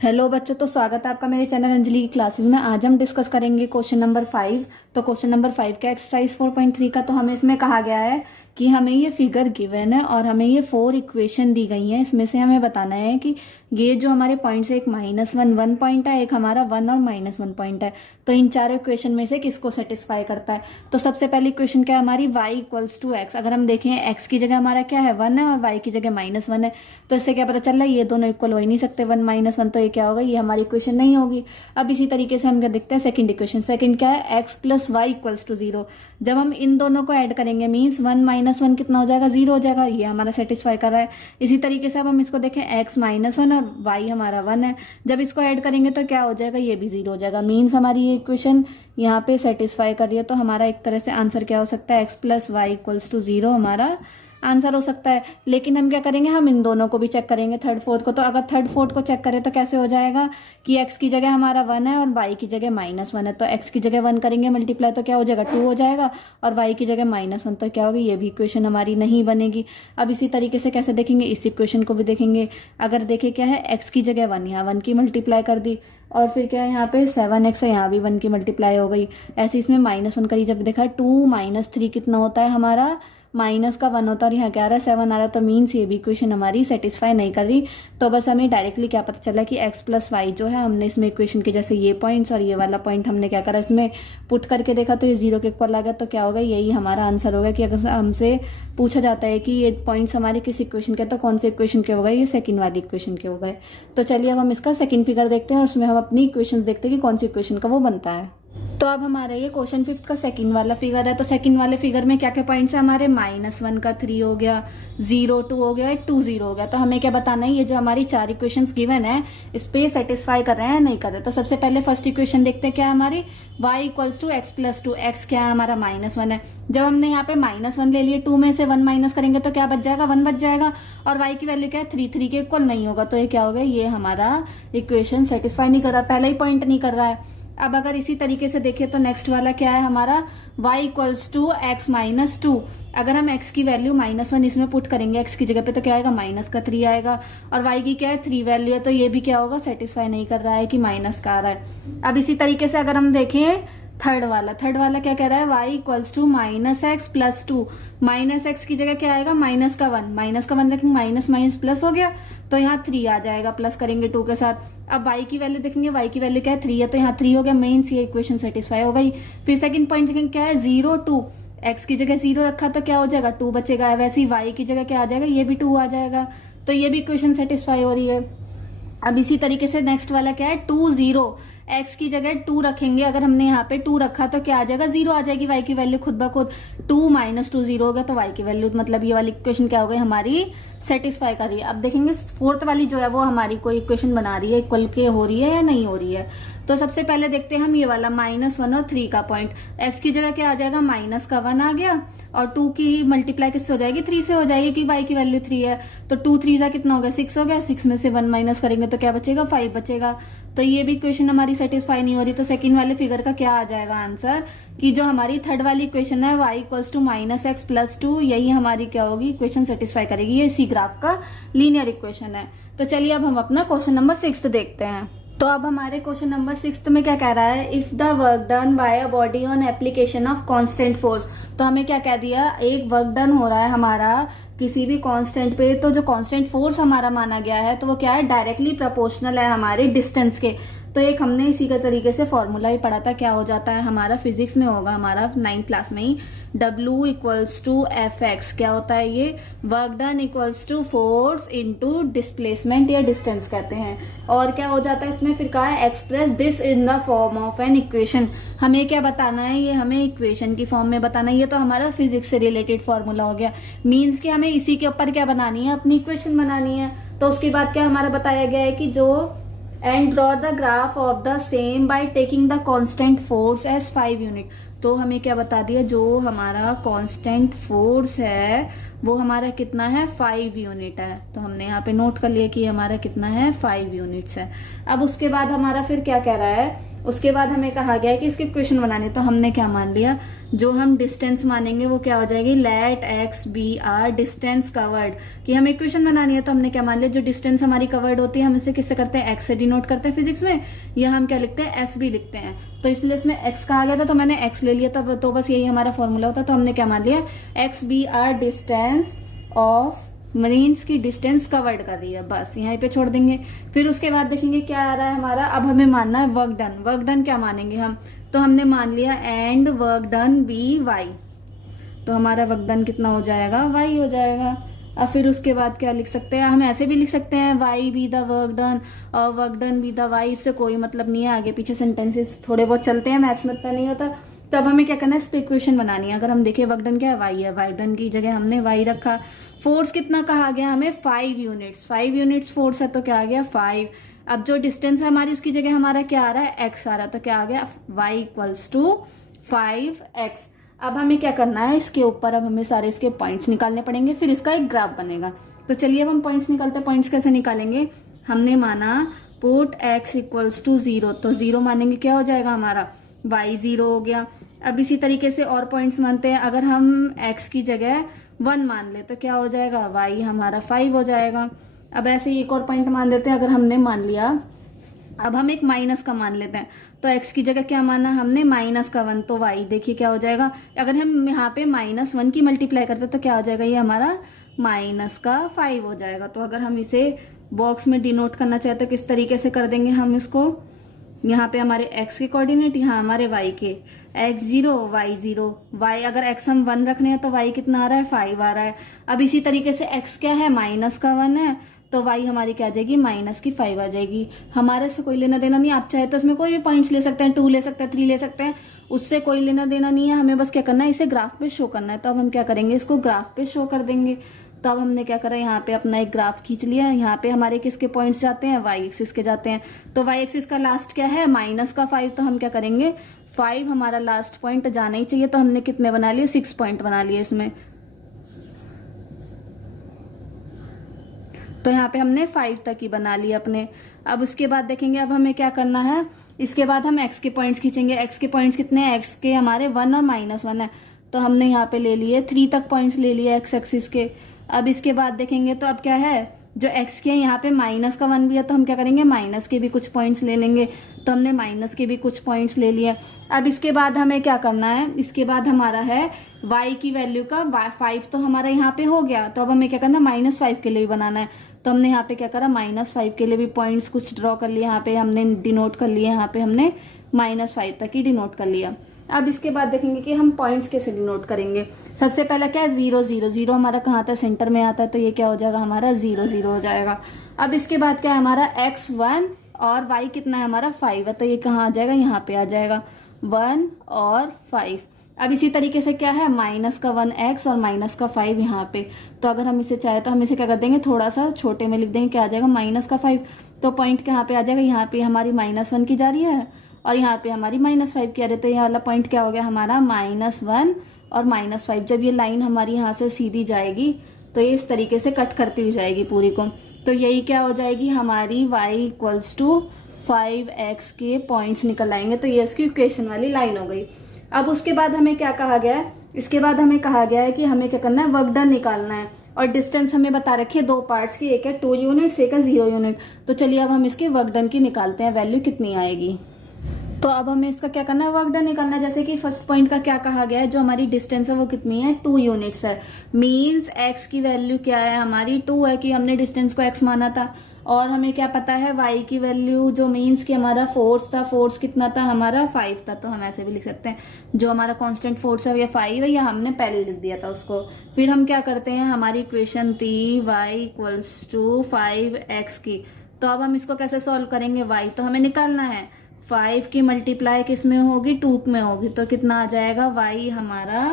Hello बच्चों, तो स्वागत है आपका मेरे चैनल अंजलि की क्लासेस में। आज हम डिस्कस करेंगे क्वेश्चन नंबर 5। तो क्वेश्चन नंबर 5 का एक्सरसाइज 4.3 का, तो हमें इसमें कहा गया है कि हमें ये फिगर गिवन है और हमें ये 4 इक्वेशन दी गई हैं। इसमें से हमें बताना है कि ये जो हमारे पॉइंट्स है, एक -1 पॉइंट है, एक हमारा 1 और -1 पॉइंट है, तो इन चारों इक्वेशन में से किसको सेटिस्फाई करता है। तो सबसे पहली इक्वेशन क्या है हमारी, y इक्वल्स टू एक्स। अगर हम देखें x की जगह हमारा क्या है 1 है और y की जगह -1 है, तो इससे क्या पता चल रहा है ये दोनों इक्वल हो ही नहीं सकते। 1 -1 तो ये क्या होगा, ये हमारी इक्वेशन नहीं होगी। अब इसी तरीके से हम क्या देखते हैं सेकंड इक्वेशन। सेकंड क्या है, x plus y equals to 0। जब हम इन दोनों को ऐड करेंगे मीन्स 1 -1 कितना हो जाएगा, 0 हो जाएगा। ये हमारा सेटिस्फाई कर रहा है। इसी तरीके से अब हम इसको देखें, x -1 और y हमारा 1 है। जब इसको ऐड करेंगे तो क्या हो जाएगा, ये भी 0 हो जाएगा। मीन्स हमारी ये इक्वेशन यहाँ पे सेटिस्फाई कर रही है। तो हमारा एक तरह से आंसर क्या हो सकता है, x plus y equals to 0 हमारा आंसर हो सकता है। लेकिन हम क्या करेंगे, हम इन दोनों को भी चेक करेंगे, थर्ड फोर्थ को। तो अगर थर्ड फोर्थ को चेक करें तो कैसे हो जाएगा कि x की जगह हमारा 1 है और y की जगह -1 है। तो x की जगह 1 करेंगे मल्टीप्लाई तो क्या हो जाएगा, 2 हो जाएगा, और y की जगह -1 तो क्या होगी, ये भी इक्वेशन हमारी नहीं बनेगी। अब इसी तरीके से कैसे देखेंगे, इस इक्वेशन को भी देखेंगे। अगर देखें क्या है, x की जगह 1, यहाँ 1 की मल्टीप्लाई कर दी, और फिर क्या है यहाँ पे 7x है, यहाँ भी 1 की मल्टीप्लाई हो गई। ऐसे इसमें -1 करी, जब देखा 2 - 3 कितना होता है हमारा, -1 होता है, और यहाँ क्या आ रहा है 7 आ रहा है। तो मीन्स ये भी इक्वेशन हमारी सेटिस्फाई नहीं कर रही। तो बस हमें डायरेक्टली क्या पता चला कि x प्लस वाई जो है, हमने इसमें इक्वेशन के जैसे ये पॉइंट्स और ये वाला पॉइंट हमने क्या करा, इसमें पुट करके देखा तो ये 0 के इक्वल आ गया। तो क्या होगा, यही हमारा आंसर होगा। कि अगर हमसे पूछा जाता है कि ये पॉइंट्स हमारे किस इक्वेशन के, तो कौन से इक्वेशन के हो गए, ये सेकंड वाली इक्वेशन के हो गए। तो चलिए अब हम इसका सेकंड फिगर देखते हैं और उसमें हम अपनी इक्वेशंस देखते हैं कि कौन सी इक्वेशन का वो बनता है। तो अब हमारा ये क्वेश्चन 5 का सेकंड वाला फिगर है। तो सेकंड वाले फिगर में क्या क्या पॉइंट्स है हमारे, -1 का 3 हो गया, 0 2 हो गया, 2 0 हो गया। तो हमें क्या बताना है, ये जो हमारी 4 इक्वेशंस गिवन है इस पे सेटिस्फाई कर रहे हैं नहीं कर रहे। तो सबसे पहले फर्स्ट इक्वेशन देखते हैं क्या है हमारी, y equals to x plus 2। X क्या है हमारा -1 है। जब हमने यहाँ पे -1 ले लिए, 2 में से 1 माइनस करेंगे तो क्या बच जाएगा, 1 बच जाएगा। और y की वैल्यू क्या है 3, 3 के इक्वल नहीं होगा। तो ये क्या हो गया, ये हमारा इक्वेशन सेटिस्फाई नहीं कर रहा, पहला ही पॉइंट नहीं कर रहा है। अब अगर इसी तरीके से देखें तो नेक्स्ट वाला क्या है हमारा, y equals to x minus 2। अगर हम x की वैल्यू -1 इसमें पुट करेंगे x की जगह पे, तो क्या आएगा, -3 आएगा। और y की क्या है 3 वैल्यू है, तो ये भी क्या होगा, सेटिस्फाई नहीं कर रहा है कि माइनस का आ रहा है। अब इसी तरीके से अगर हम देखें थर्ड वाला क्या कह रहा है, y equals to -x plus 2। -x की जगह क्या आएगा, -1 रखेंगे, माइनस माइनस प्लस हो गया, तो यहाँ 3 आ जाएगा, प्लस करेंगे 2 के साथ। अब y की वैल्यू देखेंगे, y की वैल्यू क्या है 3 है, तो यहाँ 3 हो गया। मेन्स ये इक्वेशन सेटिस्फाई हो गई। फिर सेकंड पॉइंट देखेंगे क्या है, 0 2। x की जगह 0 रखा तो क्या हो जाएगा, 2 बचेगा। वैसे ही y की जगह क्या आ जाएगा, ये भी 2 आ जाएगा। तो ये भी इक्वेशन सेटिस्फाई हो रही है। अब इसी तरीके से नेक्स्ट वाला क्या है, 2 0। x की जगह 2 रखेंगे, अगर हमने यहाँ पे 2 रखा तो क्या आ जाएगा, 0 आ जाएगी। y की वैल्यू खुद ब खुद 2 - 2 0 हो गया, तो y की वैल्यू मतलब ये वाली इक्वेशन क्या हो गई हमारी, सेटिस्फाई कर रही है। अब देखेंगे फोर्थ वाली जो है वो हमारी कोई इक्वेशन बना रही है, इक्वल के हो रही है या नहीं हो रही है। तो सबसे पहले देखते हैं हम ये वाला -1 और 3 का पॉइंट। x की जगह क्या आ जाएगा, -1 आ गया, और 2 की मल्टीप्लाई किससे हो जाएगी, 3 से हो जाएगी, क्योंकि y की वैल्यू 3 है। तो 2 3 जा कितना हो गया, 6 हो गया। 6 में से 1 माइनस करेंगे तो क्या बचेगा, 5 बचेगा। तो ये भी इक्वेशन हमारी सेटिस्फाई नहीं हो रही। तो सेकंड वाले फिगर का क्या आ जाएगा आंसर, कि जो हमारी थर्ड वाली इक्वेशन है y equals to -x plus 2, यही हमारी क्या होगी, इक्वेशन सेटिस्फाई करेगी। ये इसी ग्राफ का लीनियर इक्वेशन है। तो चलिए अब हम अपना क्वेश्चन नंबर 6 देखते हैं। तो अब हमारे क्वेश्चन नंबर 6 में क्या कह रहा है, if the work done by a body on application of constant force. तो हमें क्या कह दिया, एक वर्क डन हो रहा है हमारा किसी भी कांस्टेंट पे, तो जो कांस्टेंट फोर्स हमारा माना गया है तो वो क्या है, डायरेक्टली प्रोपोर्शनल है हमारे डिस्टेंस के। तो एक हमने इसी का तरीके से फॉर्मूला भी पढ़ा था, क्या हो जाता है हमारा, फिजिक्स में होगा हमारा 9th क्लास में ही, W इक्वल्स टू Fx। क्या होता है ये, work done equals to force into displacement या डिस्टेंस कहते हैं। और क्या हो जाता है इसमें, फिर कहा है express this in the form of an equation. हमें क्या बताना है, ये हमें इक्वेशन की फॉर्म में बताना है। ये तो हमारा फिजिक्स से रिलेटेड फॉर्मूला हो गया। मीन्स कि हमें इसी के ऊपर क्या बनानी है, अपनी इक्वेशन बनानी है। तो उसके बाद क्या हमारा बताया गया है कि जो and draw the graph of the same by taking the constant force as 5 unit. तो हमें क्या बता दिया, जो हमारा कांस्टेंट फोर्स है वो हमारा कितना है 5 यूनिट है। तो हमने यहाँ पे नोट कर लिया कि हमारा कितना है 5 यूनिट्स है। अब उसके बाद हमारा फिर क्या कह रहा है, उसके बाद हमें कहा गया है कि इसकी इक्वेशन बनानी। तो हमने क्या मान लिया, जो हम डिस्टेंस मानेंगे वो क्या हो जाएगी, let x be are distance covered, कि हमें इक्वेशन बनानी है। तो हमने क्या मान लिया, जो डिस्टेंस हमारी कवर्ड होती है हम इसे किससे करते हैं, एक्स से डिनोट करते हैं फिजिक्स में, या हम क्या लिखते हैं एस भी लिखते हैं। तो इसलिए इसमें एक्स कहा गया था तो मैंने एक्स ले लिया था, तो बस यही हमारा फॉर्मूला होता है। तो हमने क्या मान लिया, x be are distance of marines की डिस्टेंस कवर्ड कर रही है, बस यहीं पे छोड़ देंगे। फिर उसके बाद देखेंगे क्या आ रहा है हमारा, अब हमें मानना है वर्क डन। वर्क डन क्या मानेंगे हम, तो हमने मान लिया and work done be y, तो हमारा वर्क डन कितना हो जाएगा, वाई हो जाएगा। अब फिर उसके बाद क्या लिख सकते हैं, हम ऐसे भी लिख सकते हैं Y be the work done और work done be the Y, इससे कोई मतलब नहीं है, आगे पीछे सेंटेंसेस थोड़े बहुत चलते हैं, मैथ्स में इतना नहीं होता। तो अब हमें क्या करना है, इस पे इक्वेशन बनानी है। अगर हम देखें वर्क डन क्या है, वाई है, वाई डन की जगह हमने वाई रखा। फोर्स कितना कहा गया हमें, 5 यूनिट्स, 5 यूनिट्स फोर्स है तो क्या आ गया 5। अब जो डिस्टेंस है हमारी उसकी जगह हमारा क्या आ रहा है, एक्स आ रहा है, तो क्या आ गया y इक्वल्स टू 5x। अब हमें क्या करना है, इसके ऊपर अब हमें सारे इसके पॉइंट्स निकालने पड़ेंगे, फिर इसका एक ग्राफ बनेगा। तो चलिए अब हम पॉइंट्स निकालते हैं। पॉइंट्स कैसे निकालेंगे, हमने माना पुट x इक्वल्स टू 0, तो 0 मानेंगे क्या हो जाएगा हमारा y 0 हो गया। अब इसी तरीके से और पॉइंट्स मानते हैं, अगर हम x की जगह 1 मान ले तो क्या हो जाएगा, y हमारा 5 हो जाएगा। अब ऐसे ही एक और पॉइंट मान लेते हैं, अगर हमने मान लिया, अब हम एक माइनस का मान लेते हैं, तो x की जगह क्या माना हमने माइनस का 1, तो y देखिए क्या हो जाएगा, अगर हम यहाँ पे -1 की मल्टीप्लाई करते तो क्या हो जाएगा, ये हमारा -5 हो जाएगा। तो अगर हम इसे बॉक्स में डिनोट करना चाहे तो किस तरीके से कर देंगे हम इसको, यहाँ पे हमारे x के कोऑर्डिनेट, यहाँ हमारे y के, x 0 y 0, y अगर x हम 1 रखने हैं तो y कितना आ रहा है 5 आ रहा है। अब इसी तरीके से x क्या है -1 है, तो y हमारी क्या आ जाएगी -5 आ जाएगी। हमारे से कोई लेना देना नहीं, आप चाहे तो इसमें कोई भी पॉइंट्स ले सकते हैं, 2 ले सकते हैं, 3 ले सकते हैं, उससे कोई लेना देना नहीं है, हमें बस क्या करना है, इसे ग्राफ पे शो करना है। तो अब हम क्या करेंगे, इसको ग्राफ पे शो कर देंगे। तो अब हमने क्या करा, यहाँ पे अपना एक ग्राफ खींच लिया, यहाँ पे हमारे किसके पॉइंट्स जाते हैं, वाई एक्सिस के जाते हैं। तो वाई एक्सिस का लास्ट क्या है -5, तो हम क्या करेंगे 5 हमारा लास्ट पॉइंट जाना ही चाहिए। तो हमने कितने बना लिए, 6 पॉइंट बना लिए इसमें। तो यहाँ पे हमने 5 तक ही बना लिया अपने। अब उसके बाद देखेंगे, अब हमें क्या करना है, इसके बाद हम x के पॉइंट्स खींचेंगे। x के पॉइंट्स कितने हैं, x के हमारे 1 और -1 है, तो हमने यहाँ पे ले लिए 3 तक पॉइंट्स ले लिए x एक्सिस के। अब इसके बाद देखेंगे तो अब क्या है, जो x के यहाँ पे -1 भी है, तो हम क्या करेंगे माइनस के भी कुछ पॉइंट्स ले लेंगे। तो हमने माइनस के भी कुछ पॉइंट्स ले लिए। अब इसके बाद हमें क्या करना है, इसके बाद हमारा है y की वैल्यू का 5 तो हमारा यहाँ पे हो गया। तो अब हमें क्या करना है, -5 के लिए भी बनाना है। तो हमने यहाँ पे क्या करा, -5 के लिए भी पॉइंट्स कुछ ड्रॉ कर लिए, यहाँ पे हमने डिनोट कर लिए, यहाँ पे हमने -5 तक ही डिनोट कर लिया। अब इसके बाद देखेंगे कि हम पॉइंट्स कैसे डिनोट करेंगे। सबसे पहला क्या है, 0 0 0 हमारा कहाँ आता है, सेंटर में आता है, तो ये क्या हो जाएगा हमारा 0 0 हो जाएगा। अब इसके बाद क्या है हमारा x1 और y कितना है हमारा 5 है, तो ये कहाँ आ जाएगा, यहाँ पे आ जाएगा 1 और 5। अब इसी तरीके से क्या है, -1x और -5 यहाँ पे। तो अगर हम इसे चाहे तो हम इसे क्या कर देंगे, थोड़ा सा छोटे में लिख देंगे, क्या आ जाएगा -5। तो पॉइंट कहाँ पे आ जाएगा, यहाँ पे हमारी -1 की जा रही है और यहाँ पे हमारी -5 की आ रही है। तो ये वाला पॉइंट क्या हो गया हमारा -1 और -5। जब ये लाइन हमारी यहाँ से सीधी जाएगी तो ये इस तरीके से कट करती हुई जाएगी पूरी को। तो यही क्या हो जाएगी हमारी y इक्वल्स टू 5x के पॉइंट्स निकल आएंगे। तो ये इसकी इक्वेशन वाली लाइन हो गई। अब उसके बाद हमें क्या कहा गया है, इसके बाद हमें कहा गया है कि हमें क्या करना है, वर्क डन निकालना है। और डिस्टेंस हमें बता रखी है 2 पार्ट्स की, एक है 2 यूनिट्स, एक है 0 यूनिट। तो चलिए अब हम इसके वर्क डन की निकालते हैं, वैल्यू कितनी आएगी। तो अब हमें इसका क्या करना है, वर्क डन निकालना है। जैसे कि फर्स्ट पॉइंट का क्या कहा गया है, जो हमारी डिस्टेंस है वो कितनी है, 2 यूनिट्स है। मींस x की वैल्यू क्या है हमारी 2 है, कि हमने डिस्टेंस को x माना था। और हमें क्या पता है y की वैल्यू, जो मींस कि हमारा फोर्स था, फोर्स कितना था हमारा 5 था। तो हम ऐसे भी लिख सकते हैं, जो हमारा कांस्टेंट फोर्स है या 5 है, या हमने पहले लिख दिया था उसको। फिर हम क्या करते हैं, हमारी इक्वेशन थी y इक्वल्स टू 5x की। तो अब हम इसको कैसे सॉल्व करेंगे, y तो हमें निकालना है, 5 की मल्टीप्लाई किस में होगी, 2 में होगी। तो कितना आ जाएगा, y हमारा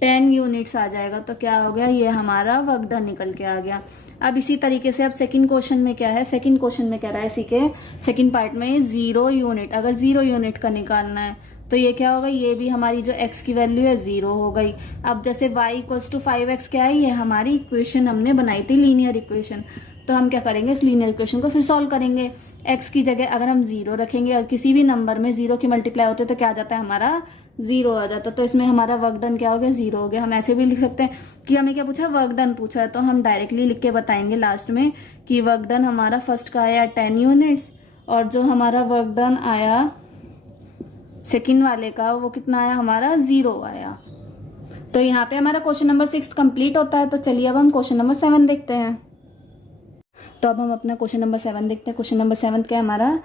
10 यूनिट्स आ जाएगा। तो क्या हो गया, ये हमारा वर्क डन निकल के आ गया। अब इसी तरीके से अब सेकंड क्वेश्चन में क्या है, सेकंड क्वेश्चन में कह रहा है इसी के सेकंड पार्ट में 0 यूनिट, अगर 0 यूनिट का निकालना है तो ये क्या होगा, ये भी हमारी जो x की वैल्यू है 0 हो गई। अब जैसे y इक्वल्स टू 5x क्या है, ये हमारी इक्वेशन हमने बनाई थी लीनियर इक्वेशन। तो हम क्या करेंगे, इस लीनियर इक्वेशन को फिर सॉल्व करेंगे। x की जगह अगर हम 0 रखेंगे और किसी भी नंबर में 0 की मल्टीप्लाई होते तो क्या आ जाता है, हमारा 0 आ जाता। तो इसमें हमारा वर्क डन क्या हो गया, 0 हो गया। हम ऐसे भी लिख सकते हैं कि हमें क्या पूछा, वर्क डन पूछा है, तो हम डायरेक्टली लिख के बताएंगे लास्ट में कि वर्क डन हमारा फर्स्ट का आया 10 यूनिट्स, और जो हमारा वर्क डन आया सेकेंड वाले का वो कितना आया, हमारा 0 आया। तो यहाँ पे हमारा क्वेश्चन नंबर 6 कंप्लीट होता है। तो चलिए अब हम क्वेश्चन नंबर 7 देखते हैं। तो अब हम अपना क्वेश्चन नंबर 7 देखते हैं। क्वेश्चन नंबर 7 क्या है हमारा,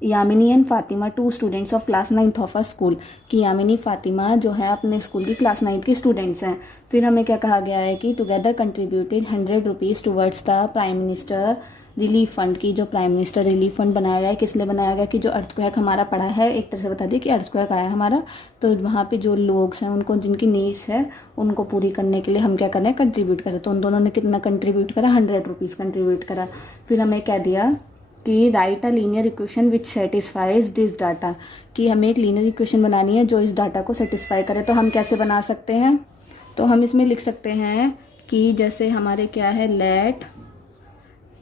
Yamini and Fatima 2 students of class 9th of a school, कि यामिनी फातिमा जो है अपने स्कूल की क्लास 9th की स्टूडेंट्स हैं। फिर हमें क्या कहा गया है कि together contributed 100 rupees towards the prime minister relief fund, की जो प्राइम मिनिस्टर रिलीफ फंड बनाया गया है, किस लिए बनाया गया, कि जो अर्थक्वेक हमारा पड़ा है, एक तरह से बता दिए कि अर्थक्वेक आया हमारा, तो वहाँ पे जो लोग हैं उनको जिनकी नीड्स है उनको पूरी करने के लिए हम क्या करें, कंट्रीब्यूट करें। तो उन दोनों ने कितना कंट्रीब्यूट करा, 100 रुपीज़ कंट्रीब्यूट करा। फिर हमें क्या दिया कि right a linear equation which satisfies this data, कि हमें एक लीनियर इक्वेशन बनानी है जो इस डाटा को सेटिस्फाई करे। तो हम कैसे बना सकते हैं, तो हम इसमें लिख सकते हैं कि जैसे हमारे क्या है, लेट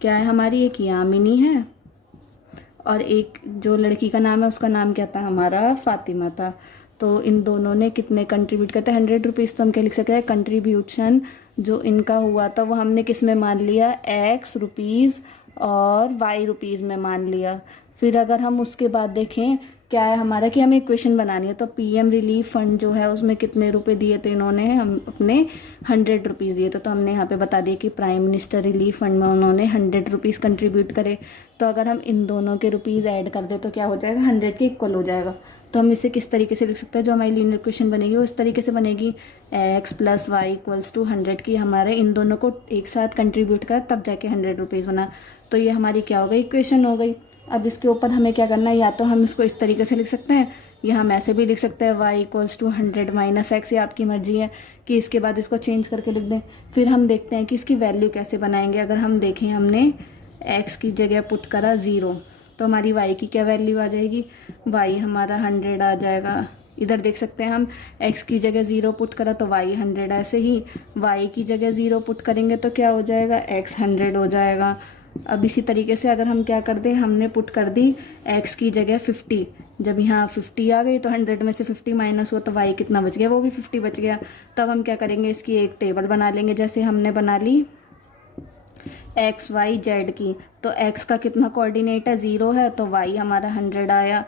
क्या है हमारी, एक यामिनी है और एक जो लड़की का नाम है उसका नाम क्या था, हमारा फातिमा था। तो इन दोनों ने कितने कंट्रीब्यूट करते हैं, 100 रुपीज़। तो हम क्या लिख सकते हैं, कंट्रीब्यूशन जो इनका हुआ था वो हमने किस में मान लिया, x रुपीज़ और y रुपीज़ में मान लिया। फिर अगर हम उसके बाद देखें क्या है हमारा, कि हमें इक्वेशन बनानी है। तो पीएम रिलीफ फंड जो है उसमें कितने रुपए दिए थे इन्होंने, हम अपने 100 रुपीज़ दिए थे। तो हमने यहाँ पे बता दिया कि प्राइम मिनिस्टर रिलीफ फंड में उन्होंने 100 रुपीज़ कंट्रीब्यूट करे। तो अगर हम इन दोनों के रुपीज़ ऐड कर दे तो क्या हो जाएगा, 100 के इक्वल हो जाएगा। तो हम इसे किस तरीके से लिख सकते हैं, जो हमारी लीनियर इक्वेशन बनेगी वो इस तरीके से बनेगी, x plus y equals to 100, की हमारे इन दोनों को एक साथ कंट्रीब्यूट करा तब जाके 100 रुपीज़ बना। तो ये हमारी क्या हो गई, इक्वेशन हो गई। अब इसके ऊपर हमें क्या करना है, या तो हम इसको इस तरीके से लिख सकते हैं या हम ऐसे भी लिख सकते हैं, y equals to 100 minus x, ये आपकी मर्जी है कि इसके बाद इसको चेंज करके लिख दें। फिर हम देखते हैं कि इसकी वैल्यू कैसे बनाएंगे। अगर हम देखें हमने x की जगह पुट करा 0, तो हमारी y की क्या वैल्यू आ जाएगी, y हमारा 100 आ जाएगा। इधर देख सकते हैं हम x की जगह 0 पुट करा तो y 100, ऐसे ही y की जगह 0 पुट करेंगे तो क्या हो जाएगा, x 100 हो जाएगा। अब इसी तरीके से अगर हम क्या कर दें, हमने पुट कर दी x की जगह 50, जब यहाँ 50 आ गई तो 100 में से 50 माइनस हुआ तो y कितना बच गया, वो भी 50 बच गया। तब हम क्या करेंगे, इसकी एक टेबल बना लेंगे, जैसे हमने बना ली एक्स वाई जेड की। तो x का कितना कोऑर्डिनेट है, 0 है, तो y हमारा 100 आया।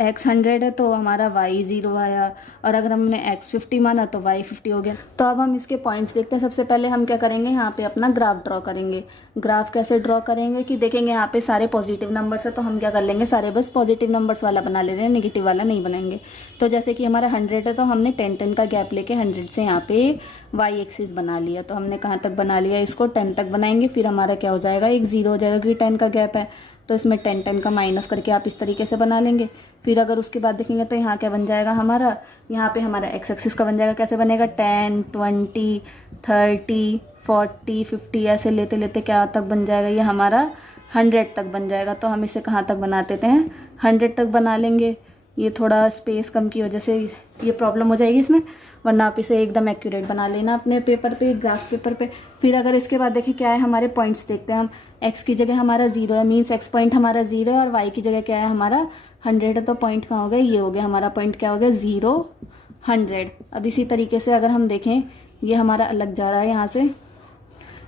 x 100 है तो हमारा y 0 आया। और अगर हमने x 50 माना तो y 50 हो गया। तो अब हम इसके पॉइंट्स देखते हैं। सबसे पहले हम क्या करेंगे, यहाँ पे अपना ग्राफ ड्रॉ करेंगे। ग्राफ कैसे ड्रॉ करेंगे कि देखेंगे यहाँ पे सारे पॉजिटिव नंबर्स है, तो हम क्या कर लेंगे, सारे बस पॉजिटिव नंबर्स वाला बना ले रहे हैं, नेगेटिव वाला नहीं बनाएंगे। तो जैसे कि हमारा 100 है तो हमने 10 का गैप लेके 100 से यहाँ पे y एक्सिस बना लिया। तो हमने कहाँ तक बना लिया, इसको 10 तक बनाएंगे। फिर हमारा क्या हो जाएगा, एक 0 हो जाएगा क्योंकि 10 का गैप है, तो इसमें 10 का माइनस करके आप इस तरीके से बना लेंगे। फिर अगर उसके बाद देखेंगे तो यहाँ क्या बन जाएगा हमारा, यहाँ पे हमारा x एक्सिस का बन जाएगा। कैसे बनेगा, 10, 20, 30, 40, 50 ऐसे लेते लेते क्या तक बन जाएगा, ये हमारा 100 तक बन जाएगा। तो हम इसे कहाँ तक बना देते हैं, 100 तक बना लेंगे। ये थोड़ा स्पेस कम की वजह से ये प्रॉब्लम हो जाएगी इसमें, वरना आप इसे एकदम एक्यूरेट बना लेना अपने पेपर पे, ग्राफ पेपर पे। फिर अगर इसके बाद देखें क्या है, हमारे पॉइंट्स देखते हैं हम। x की जगह हमारा 0 है, मीन्स x पॉइंट हमारा 0 है, और y की जगह क्या है हमारा 100 है। तो पॉइंट कहाँ हो गया, ये हो गया हमारा पॉइंट, क्या हो गया 0, 100। अब इसी तरीके से अगर हम देखें, ये हमारा अलग जा रहा है यहाँ से।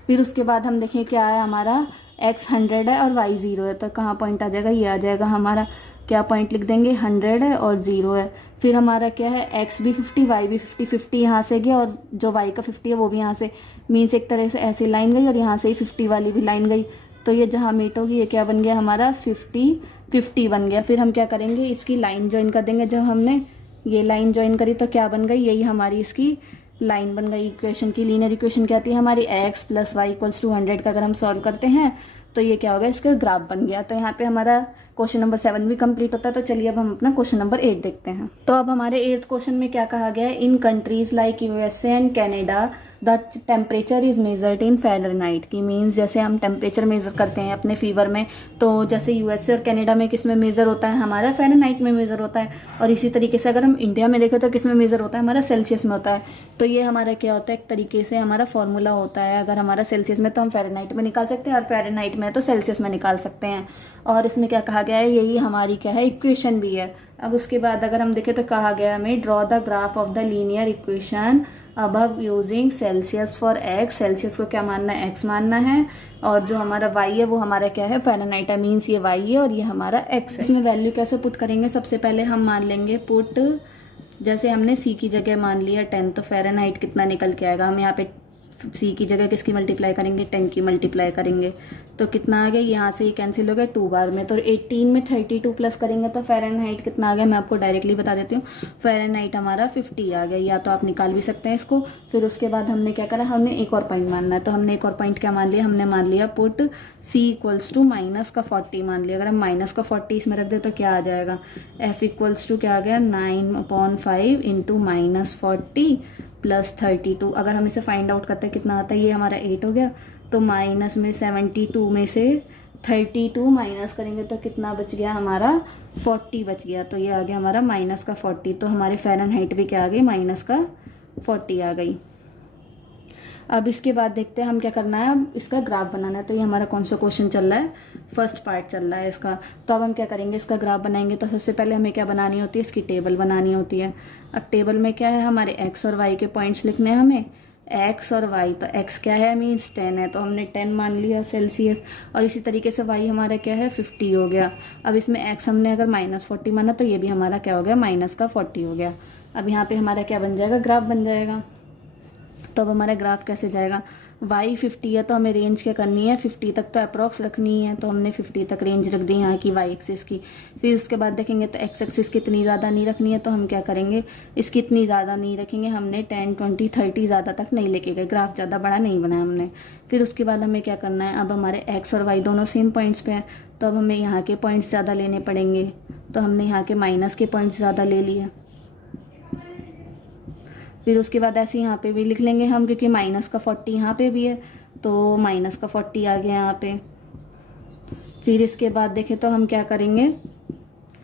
फिर उसके बाद हम देखें क्या है हमारा, x 100 है और y 0 है, तो कहाँ पॉइंट आ जाएगा, ये आ जाएगा हमारा, क्या पॉइंट लिख देंगे, 100 है और 0 है। फिर हमारा क्या है, x भी 50, y भी 50, 50 यहाँ से गया और जो y का 50 है वो भी यहाँ से, मीन्स एक तरह से ऐसी लाइन गई और यहाँ से ही 50 वाली भी लाइन गई। तो ये जहाँ मीट होगी ये क्या बन गया हमारा, 50, 50 बन गया। फिर हम क्या करेंगे, इसकी लाइन ज्वाइन कर देंगे। जब हमने ये लाइन ज्वाइन करी तो क्या बन गई, यही हमारी इसकी लाइन बन गई। इक्वेशन की लीनियर इक्वेशन क्या आती है हमारी, x plus y equals to 100 का अगर हम सॉल्व करते हैं तो ये क्या होगा, इसका ग्राफ बन गया। तो यहाँ पे हमारा क्वेश्चन नंबर 7 भी कंप्लीट होता है। तो चलिए अब हम अपना क्वेश्चन नंबर 8 देखते हैं। तो अब हमारे 8th क्वेश्चन में क्या कहा गया है, in countries like USA and Canada the temperature is measured in Fahrenheit, की मीन्स जैसे हम टेम्परेचर मेज़र करते हैं अपने फीवर में, तो जैसे यूएसए और कनाडा में किस में मेज़र होता है, हमारा फ़ारेनहाइट में मेज़र होता है। और इसी तरीके से अगर हम इंडिया में देखें तो किस में मेज़र होता है, हमारा सेल्सियस में होता है। तो ये हमारा क्या होता है, एक तरीके से हमारा फॉर्मूला होता है। अगर हमारा सेल्सियस में तो हम फ़ारेनहाइट में निकाल सकते हैं, और फ़ारेनहाइट में तो सेल्सियस में निकाल सकते हैं। और इसमें क्या कहा गया है, यही हमारी क्या है, इक्वेशन भी है। अब उसके बाद अगर हम देखें तो कहा गया है हमें draw the graph of the linear equation above using Celsius for x. Celsius को क्या मानना है, एक्स मानना है, और जो हमारा वाई है वो हमारा क्या है, फ़ारेनहाइट है, मीन्स ये वाई है और ये हमारा एक्स है। इसमें वैल्यू कैसे पुट करेंगे, सबसे पहले हम मान लेंगे पुट, जैसे हमने सी की जगह मान लिया 10, तो फ़ारेनहाइट कितना निकल के आएगा, हम यहाँ पे सी की जगह किसकी मल्टीप्लाई करेंगे, 10 की मल्टीप्लाई करेंगे, तो कितना आ गया, यहाँ से ये कैंसिल हो गया 2 बार में, तो 18 में 32 प्लस करेंगे तो फ़ारेनहाइट कितना आ गया, मैं आपको डायरेक्टली बता देती हूँ, फ़ारेनहाइट हमारा 50 आ गया, या तो आप निकाल भी सकते हैं इसको। फिर उसके बाद हमने क्या करा, हमने एक और पॉइंट मानना है, तो हमने एक और पॉइंट क्या मान लिया, हमने मान लिया put C equals to minus का 40 मान लिया। अगर हम माइनस का 40 इसमें रख दे तो क्या आ जाएगा, एफ इक्वल्स टू क्या आ गया, 9/5 इंटू -40 प्लस 32। अगर हम इसे फाइंड आउट करते हैं कितना आता है, ये हमारा 8 हो गया, तो माइनस में 72 में से 32 माइनस करेंगे तो कितना बच गया, हमारा 40 बच गया, तो ये आ गया हमारा माइनस का 40। तो हमारे फ़ारेनहाइट भी क्या आ गई, माइनस का 40 आ गई। अब इसके बाद देखते हैं हम क्या करना है, अब इसका ग्राफ बनाना है। तो ये हमारा कौन सा क्वेश्चन चल रहा है, फर्स्ट पार्ट चल रहा है इसका। तो अब हम क्या करेंगे, इसका ग्राफ बनाएंगे तो सबसे पहले हमें क्या बनानी होती है, इसकी टेबल बनानी होती है। अब टेबल में क्या है, हमारे एक्स और वाई के पॉइंट्स लिखने हैं हमें, एक्स और वाई। तो एक्स क्या है, मीन्स 10 है, तो हमने 10 मान लिया सेल्सियस, और इसी तरीके से वाई हमारा क्या है, 50 हो गया। अब इसमें एक्स हमने अगर -40 माना तो ये भी हमारा क्या हो गया, माइनस का 40 हो गया। अब यहाँ पे हमारा क्या बन जाएगा, ग्राफ बन जाएगा। तो अब हमारा ग्राफ कैसे जाएगा, y 50 है तो हमें रेंज क्या करनी है, 50 तक तो अप्रॉक्स रखनी है, तो हमने 50 तक रेंज रख दी यहाँ की y एक्सिस की। फिर उसके बाद देखेंगे तो x एक्सिस की इतनी ज़्यादा नहीं रखनी है, तो हम क्या करेंगे, इसकी इतनी ज़्यादा नहीं रखेंगे, हमने 10, 20, 30 ज़्यादा तक नहीं लेके गए, ग्राफ ज़्यादा बड़ा नहीं बनाया हमने। फिर उसके बाद हमें क्या करना है, अब हमारे x और y दोनों सेम पॉइंट्स पे हैं, तो अब हमें यहाँ के पॉइंट्स ज़्यादा लेने पड़ेंगे, तो हमने यहाँ के माइनस के पॉइंट्स ज़्यादा ले लिए। फिर उसके बाद ऐसे यहाँ पे भी लिख लेंगे हम, क्योंकि माइनस का 40 यहाँ पे भी है, तो माइनस का 40 आ गया यहाँ पे। फिर इसके बाद देखें तो हम क्या करेंगे,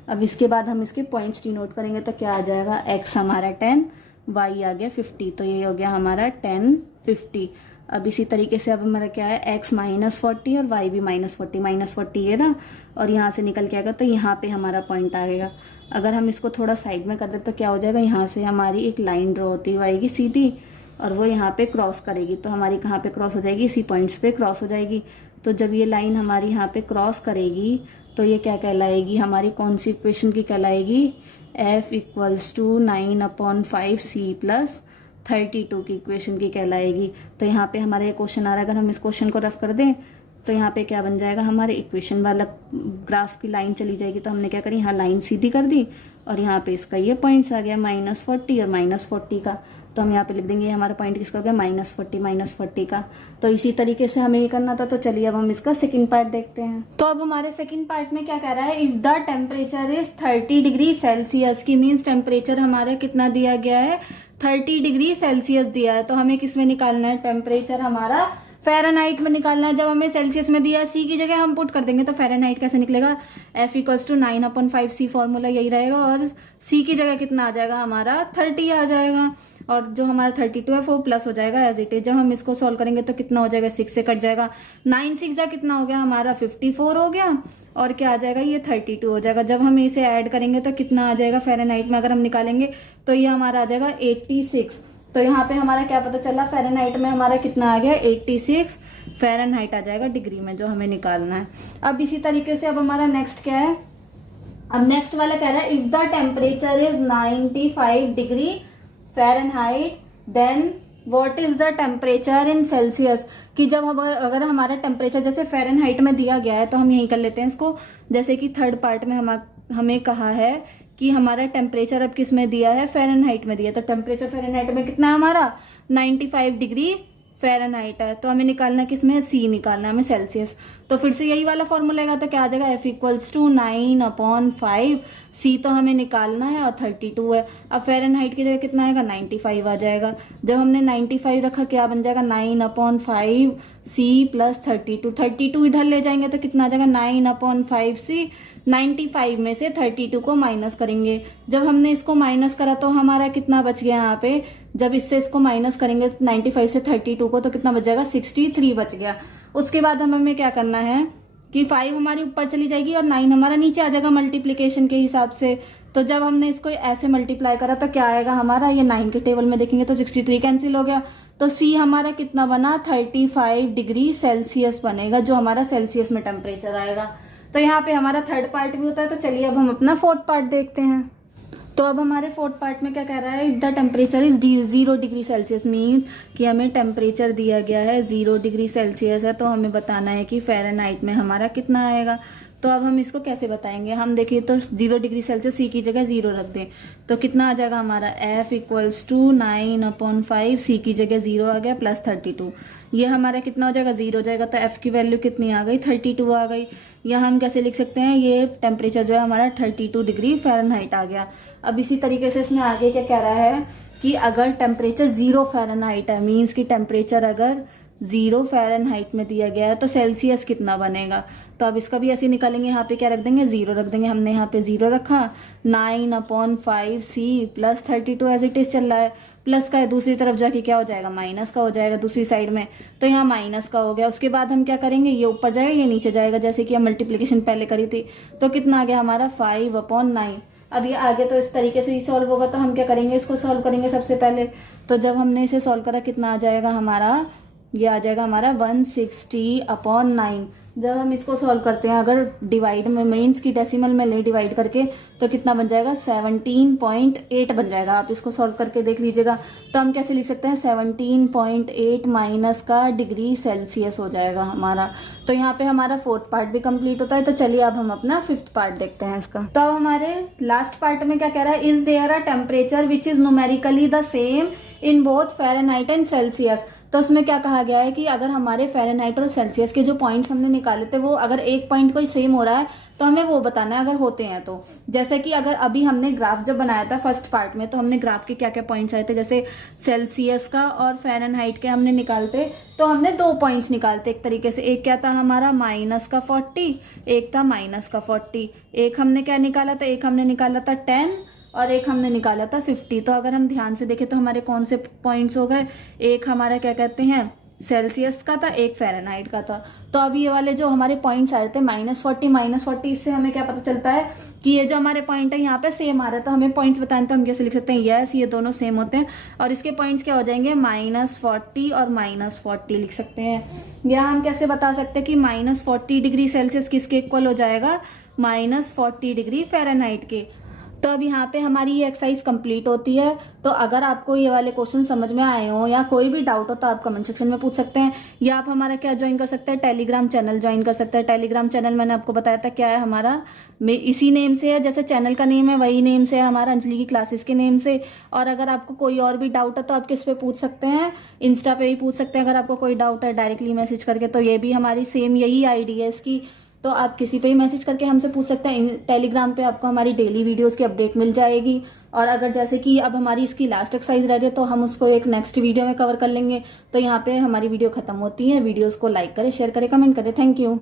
अब इसके बाद हम इसके पॉइंट्स डिनोट करेंगे, तो क्या आ जाएगा, x हमारा 10, y आ गया 50, तो ये हो गया हमारा 10, 50। अब इसी तरीके से अब हमारा क्या है, x -40 और y भी -40 है ना, और यहाँ से निकल के आएगा, तो यहाँ पे हमारा पॉइंट आएगा। अगर हम इसको थोड़ा साइड में कर दे तो क्या हो जाएगा, यहाँ से हमारी एक लाइन ड्रॉ होती हुई आएगी सीधी, और वो यहाँ पे क्रॉस करेगी, तो हमारी कहाँ पे क्रॉस हो जाएगी, इसी पॉइंट्स पे क्रॉस हो जाएगी। तो जब ये लाइन हमारी यहाँ पे क्रॉस करेगी तो ये क्या कहलाएगी, हमारी कौन सी इक्वेशन की कहलाएगी, f equals to 9/5 c plus 32 की इक्वेशन की कहलाएगी। तो यहाँ पे हमारा ये क्वेश्चन आ रहा है, अगर हम इस क्वेश्चन को रफ कर दें तो यहाँ पे क्या बन जाएगा, हमारे इक्वेशन वाला ग्राफ की लाइन चली जाएगी, तो हमने क्या करी, यहाँ लाइन सीधी कर दी, और यहाँ पे इसका ये पॉइंट्स आ गया -40 और -40 का, तो हम यहाँ पे लिख देंगे ये हमारा पॉइंट किसका हो गया, -40 का। तो इसी तरीके से हमें ये करना था। तो चलिए अब हम इसका सेकंड पार्ट देखते हैं। तो अब हमारे सेकंड पार्ट में क्या कह रहा है, if the temperature is 30 degree Celsius, की मीन्स टेम्परेचर हमारा कितना दिया गया है, 30 डिग्री सेल्सियस दिया है। तो हमें किस में निकालना है, टेम्परेचर हमारा फ़ारेनहाइट में निकालना है। जब हमें सेल्सियस में दिया है, सी की जगह हम पुट कर देंगे तो फ़ारेनहाइट कैसे निकलेगा, f equals to 9/5 c, formula यही रहेगा, और c की जगह कितना आ जाएगा, हमारा 30 आ जाएगा, और जो हमारा 32 है वो प्लस हो जाएगा एज इट इज। जब हम इसको सॉल्व करेंगे तो कितना हो जाएगा, 6 से कट जाएगा, 9 6 कितना हो गया, हमारा 54 हो गया, और क्या आ जाएगा, ये 32 हो जाएगा। जब हम इसे ऐड करेंगे तो कितना आ जाएगा, फ़ारेनहाइट में अगर हम निकालेंगे तो ये हमारा आ जाएगा 86। तो यहाँ पे हमारा क्या पता चला, फ़ारेनहाइट में हमारा कितना आ गया, 86 फ़ारेनहाइट आ जाएगा डिग्री में, जो हमें निकालना है। अब इसी तरीके से अब हमारा नेक्स्ट क्या है, अब नेक्स्ट वाला कह रहा है, if the temperature is 95 degree Fahrenheit then what is the temperature in Celsius, कि जब हम अगर हमारा टेम्परेचर जैसे फ़ारेनहाइट में दिया गया है, तो हम यही कर लेते हैं इसको, जैसे कि थर्ड पार्ट में हमें कहा है कि हमारा टेम्परेचर अब किस में दिया है, फ़ारेनहाइट में दिया, तो टेम्परेचर फ़ारेनहाइट में कितना है हमारा, 95 डिग्री फ़ारेनहाइट है, तो हमें निकालना किसमें है, सी निकालना है हमें, सेल्सियस। तो फिर से यही वाला फॉर्मूला आएगा, तो क्या आ जाएगा, एफ इक्वल्स टू 9/5, सी तो हमें निकालना है और 32 है। अब फ़ारेनहाइट की जगह कितना आएगा, 95 आ जाएगा। जब हमने 95 रखा क्या बन जाएगा, 9/5 सी प्लस 32, 32 इधर ले जाएंगे तो कितना आ जाएगा, 9/5 सी। 95 में से 32 को माइनस करेंगे, जब हमने इसको माइनस करा तो हमारा कितना बच गया यहाँ पे, जब इससे इसको माइनस करेंगे 95 से 32 को, तो कितना बच जाएगा, 63 बच गया। उसके बाद हमें क्या करना है कि 5 हमारी ऊपर चली जाएगी और 9 हमारा नीचे आ जाएगा मल्टीप्लीकेशन के हिसाब से। तो जब हमने इसको ऐसे मल्टीप्लाई करा तो क्या आएगा हमारा, ये 9 के टेबल में देखेंगे तो 63 कैंसिल हो गया। तो सी हमारा कितना बना, 35 डिग्री सेल्सियस बनेगा, जो हमारा सेल्सियस में टेम्परेचर आएगा। तो यहाँ पे हमारा थर्ड पार्ट भी होता है। तो चलिए अब हम अपना फोर्थ पार्ट देखते हैं। तो अब हमारे फोर्थ पार्ट में क्या कह रहा है, if the temperature is 0 degree Celsius, means कि हमें टेम्परेचर दिया गया है 0 डिग्री सेल्सियस है, तो हमें बताना है कि फ़ारेनहाइट में हमारा कितना आएगा। तो अब हम इसको कैसे बताएंगे, हम देखिए तो 0 डिग्री सेल्सियस, सी की जगह 0 रख दें तो कितना आ जाएगा हमारा, एफ इक्वल्स टू 9/5, सी की जगह 0 आ गया प्लस 32, ये हमारा कितना हो जाएगा, 0 हो जाएगा। तो एफ की वैल्यू कितनी आ गई, 32 आ गई। या हम कैसे लिख सकते हैं, ये टेम्परेचर जो है हमारा 32 डिग्री फ़ारेनहाइट आ गया। अब इसी तरीके से इसमें आगे क्या कह रहा है कि अगर टेम्परेचर 0 फ़ारेनहाइट है, मीन्स कि टेम्परेचर अगर 0 फ़ारेनहाइट में दिया गया है तो सेल्सियस कितना बनेगा। तो अब इसका भी ऐसे निकालेंगे, यहाँ पे क्या रख देंगे, 0 रख देंगे। हमने यहाँ पे 0 रखा, 9/5 C plus 32 as it is चल रहा है, प्लस का है, दूसरी तरफ जाके क्या हो जाएगा, माइनस का हो जाएगा दूसरी साइड में। तो यहाँ माइनस का हो गया। उसके बाद हम क्या करेंगे, ये ऊपर जाएगा ये नीचे जाएगा, जैसे कि हम मल्टीप्लिकेशन पहले करी थी। तो कितना आ गया हमारा, 5/9। अब ये आगे तो इस तरीके से ही सॉल्व होगा। तो हम क्या करेंगे, इसको सॉल्व करेंगे सबसे पहले। तो जब हमने इसे सॉल्व करा कितना आ जाएगा हमारा, ये आ जाएगा हमारा 160/9। जब हम इसको सॉल्व करते हैं अगर डिवाइड में, मीन्स की डेसिमल में ले डिवाइड करके, तो कितना बन जाएगा, 17.8 बन जाएगा। आप इसको सॉल्व करके देख लीजिएगा। तो हम कैसे लिख सकते हैं, 17.8 माइनस का डिग्री सेल्सियस हो जाएगा हमारा। तो यहाँ पे हमारा फोर्थ पार्ट भी कंप्लीट होता है। तो चलिए अब हम अपना फिफ्थ पार्ट देखते हैं इसका। तो अब हमारे लास्ट पार्ट में क्या कह रहा है, is there a temperature which is numerically the same in both Fahrenheit and Celsius. तो उसमें क्या कहा गया है कि अगर हमारे फ़ारेनहाइट और सेल्सियस के जो पॉइंट्स हमने निकाले थे वो अगर एक पॉइंट कोई सेम हो रहा है तो हमें वो बताना है अगर होते हैं तो। जैसे कि अगर अभी हमने ग्राफ जब बनाया था फर्स्ट पार्ट में, तो हमने ग्राफ के क्या क्या पॉइंट्स आए थे, जैसे सेल्सियस का और फ़ारेनहाइट के हमने निकालते तो हमने 2 पॉइंट्स निकालते एक तरीके से। एक क्या था हमारा -40, एक था -40। एक हमने क्या निकाला था, एक हमने निकाला था 10 और एक हमने निकाला था 50। तो अगर हम ध्यान से देखें तो हमारे कौन से पॉइंट्स हो गए, एक हमारा क्या कहते हैं सेल्सियस का था, एक फ़ारेनहाइट का था। तो अब ये वाले जो हमारे पॉइंट्स आ रहे थे -40, इससे हमें क्या पता चलता है कि ये जो हमारे पॉइंट है यहाँ पे सेम आ रहा है। तो हमें पॉइंट्स बताने तो हम कैसे लिख सकते हैं, यस ये दोनों सेम होते हैं और इसके पॉइंट्स क्या हो जाएंगे, -40 और -40 लिख सकते हैं। या हम कैसे बता सकते हैं कि -40 डिग्री सेल्सियस किसके इक्वल हो जाएगा, -40 डिग्री फ़ारेनहाइट के। तो अब यहाँ पे हमारी ये एक्सरसाइज कंप्लीट होती है। तो अगर आपको ये वाले क्वेश्चन समझ में आए हो या कोई भी डाउट हो तो आप कमेंट सेक्शन में पूछ सकते हैं, या आप हमारा क्या ज्वाइन कर सकते हैं, टेलीग्राम चैनल ज्वाइन कर सकते हैं। टेलीग्राम चैनल मैंने आपको बताया था क्या है हमारा, इसी नेम से है, जैसे चैनल का नेम है वही नेम से है हमारा, अंजलि की क्लासेस के नेम से। और अगर आपको कोई और भी डाउट है तो आप किस पे पूछ सकते हैं, इंस्टा पे भी पूछ सकते हैं। अगर आपको कोई डाउट है डायरेक्टली मैसेज करके, तो ये भी हमारी सेम यही आईडी है इसकी, तो आप किसी पे ही मैसेज करके हमसे पूछ सकते हैं। टेलीग्राम पे आपको हमारी डेली वीडियोस की अपडेट मिल जाएगी। और अगर जैसे कि अब हमारी इसकी लास्ट एक्सरसाइज रह रही है तो हम उसको एक नेक्स्ट वीडियो में कवर कर लेंगे। तो यहाँ पे हमारी वीडियो खत्म होती है। वीडियोस को लाइक करें, शेयर करें, कमेंट करें। Thank you.